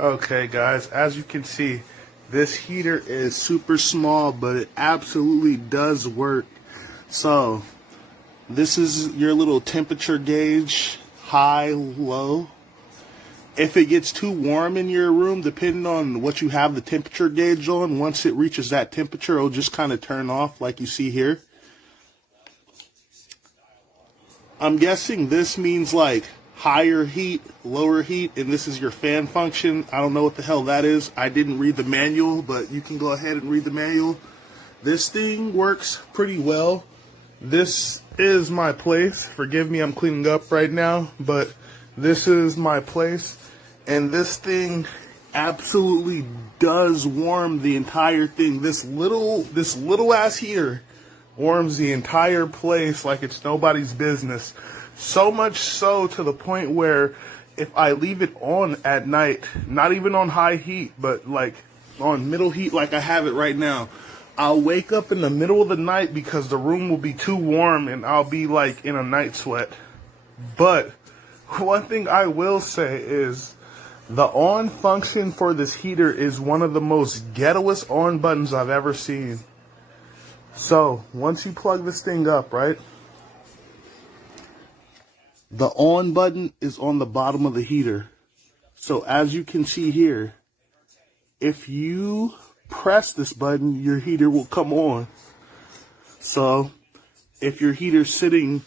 Okay guys, as you can see, this heater is super small, but it absolutely does work. So this is your little temperature gauge, high, low. If it gets too warm in your room, depending on what you have the temperature gauge on, once it reaches that temperature, it'll just kind of turn off like you see here. I'm guessing this means like higher heat, lower heat, and this is your fan function. I don't know what the hell that is. I didn't read the manual, but you can go ahead and read the manual. This thing works pretty well. This is my place. Forgive me, I'm cleaning up right now, but this is my place. And this thing absolutely does warm the entire thing. This little ass heater warms the entire place like it's nobody's business. So much so to the point where if I leave it on at night, not even on high heat, but like on middle heat like I have it right now, I'll wake up in the middle of the night because the room will be too warm and I'll be like in a night sweat. But one thing I will say is the on function for this heater is one of the most ghettoest on buttons I've ever seen. So once you plug this thing up, right, the on button is on the bottom of the heater. So as you can see here, if you press this button, your heater will come on. So if your heater's sitting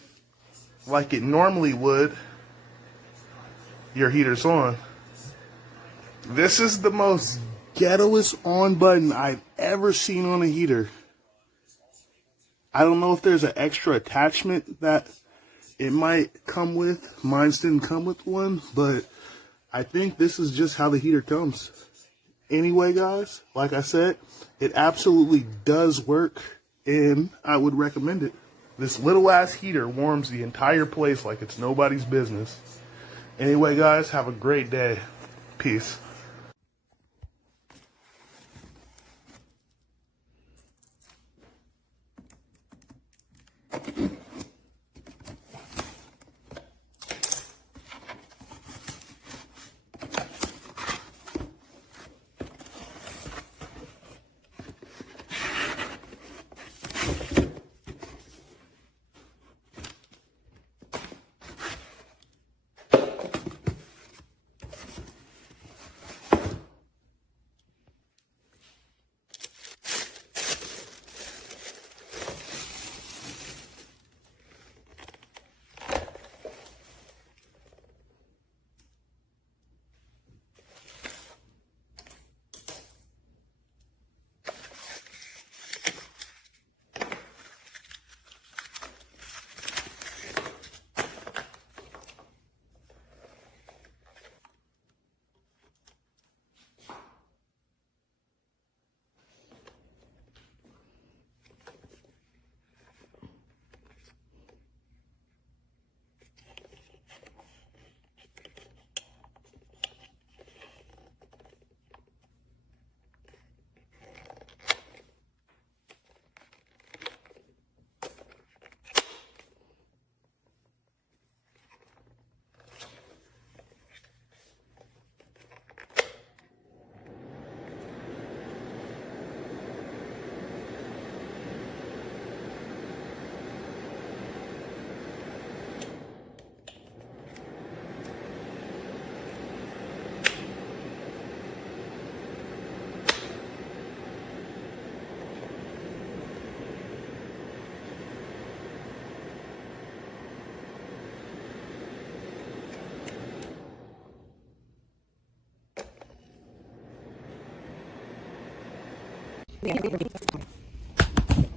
like it normally would, your heater's on. This is the most ghettoest on button I've ever seen on a heater. I don't know if there's an extra attachment that it might come with. Mine didn't come with one, but I think this is just how the heater comes. Anyway, guys, like I said, it absolutely does work, and I would recommend it. This little ass heater warms the entire place like it's nobody's business. Anyway, guys, have a great day. Peace.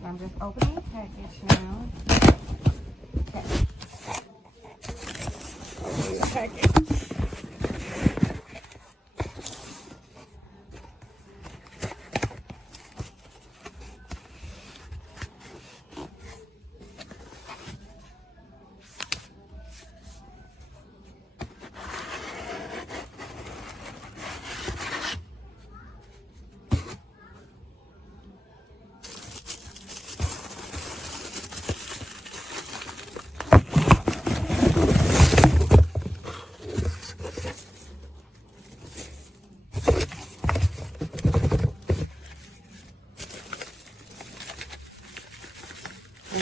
I'm just opening the package now. Okay. Opening the package.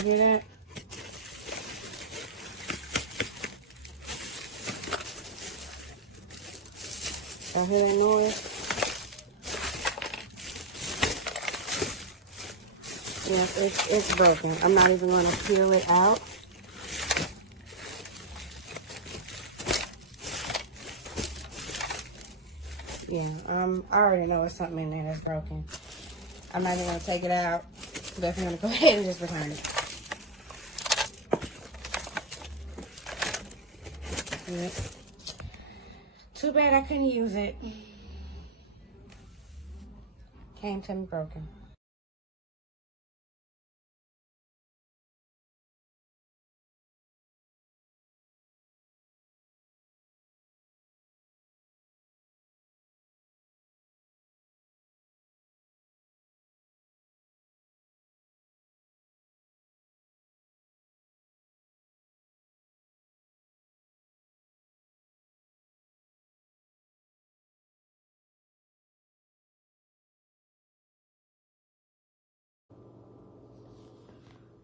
hear that? Y'all hear that noise? Yes, it's broken. I'm not even going to peel it out. Yeah, I already know it's something in there that's broken. I'm not even going to take it out. I'm definitely going to go ahead and just return it. Yep. Too bad I couldn't use it. Came to me broken.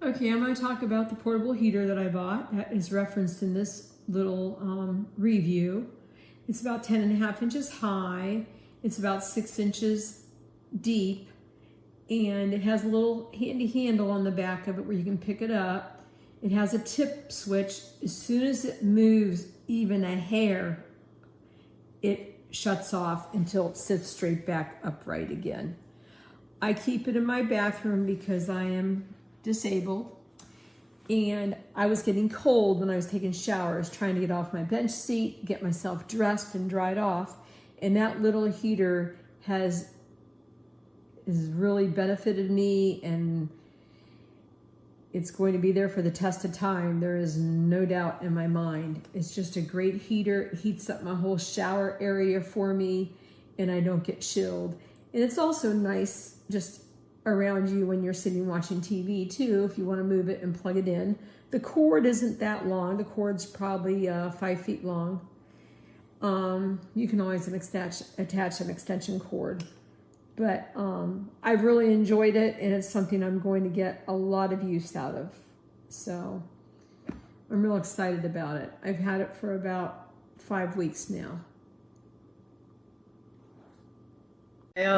Okay, I'm going to talk about the portable heater that I bought that is referenced in this little review. It's about 10.5 inches high. It's about 6 inches deep, and it has a little handy handle on the back of it where you can pick it up. It has a tip switch. As soon as it moves even a hair, it shuts off until it sits straight back upright again. I keep it in my bathroom because I am disabled, and I was getting cold when I was taking showers, trying to get off my bench seat, get myself dressed and dried off, and that little heater has really benefited me, and it's going to be there for the test of time. There is no doubt in my mind. It's just a great heater. It heats up my whole shower area for me, and I don't get chilled. And it's also nice just around you when you're sitting watching TV too, if you want to move it and plug it in. The cord isn't that long. The cord's probably 5 feet long. You can always attach an extension cord. But I've really enjoyed it, and it's something I'm going to get a lot of use out of. So I'm real excited about it. I've had it for about 5 weeks now. I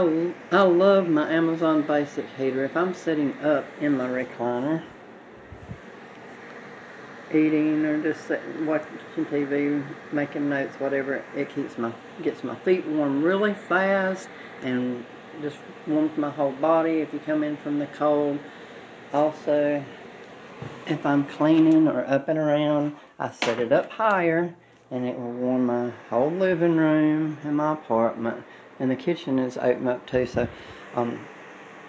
love my Amazon Basic heater. If I'm sitting up in my recliner, eating or just watching TV, making notes, whatever, it gets my feet warm really fast and just warms my whole body if you come in from the cold. Also, if I'm cleaning or up and around, I set it up higher and it will warm my whole living room and my apartment. And the kitchen is open up too, so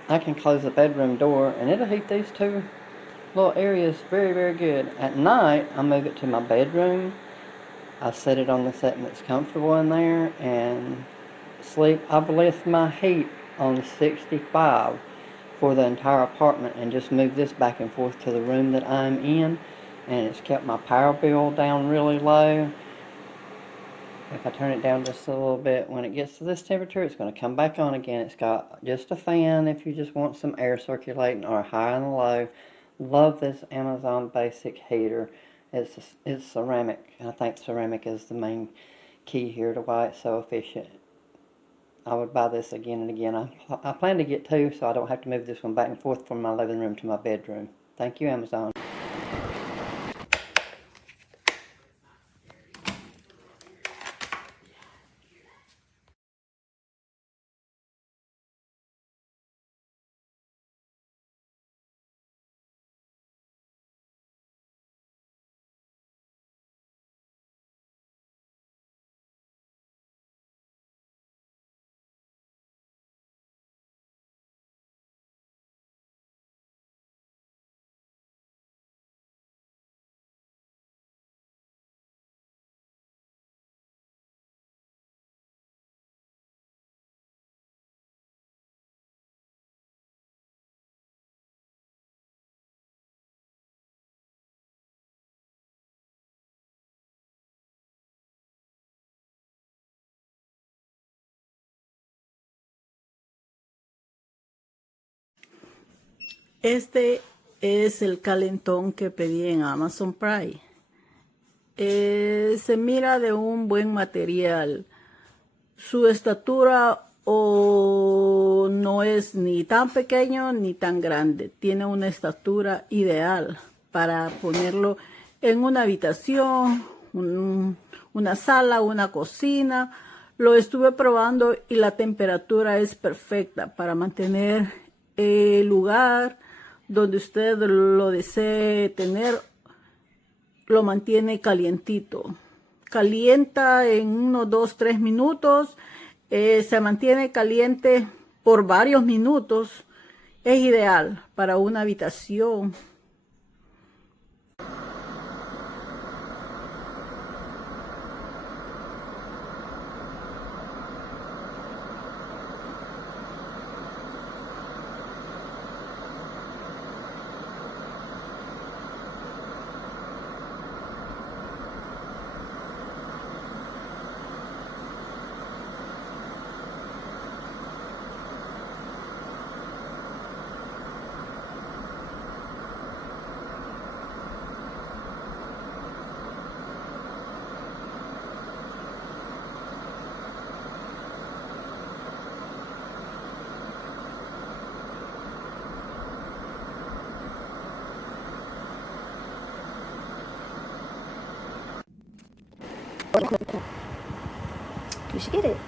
I can close the bedroom door and it'll heat these two little areas very, very good. At night, I move it to my bedroom. I set it on the setting that's comfortable in there and sleep. I've left my heat on 65 for the entire apartment and just move this back and forth to the room that I'm in, and it's kept my power bill down really low. If I turn it down just a little bit, when it gets to this temperature, it's going to come back on again. It's got just a fan if you just want some air circulating, or high and low. Love this Amazon Basic heater. It's ceramic. I think ceramic is the main key here to why it's so efficient. I would buy this again and again. I plan to get two, so I don't have to move this one back and forth from my living room to my bedroom. Thank you, Amazon. It's the es el calentón que pedí en Amazon Prime. Se mira de un buen material. Su estatura no es ni tan pequeño ni tan grande. Tiene una estatura ideal para ponerlo en una habitación, una sala, una cocina. Lo estuve probando y la temperatura es perfecta para mantener el lugar donde usted lo desee tener. Lo mantiene calientito. Calienta en unos 2-3 minutos. Se mantiene caliente por varios minutos. Es ideal para una habitación. You should get it.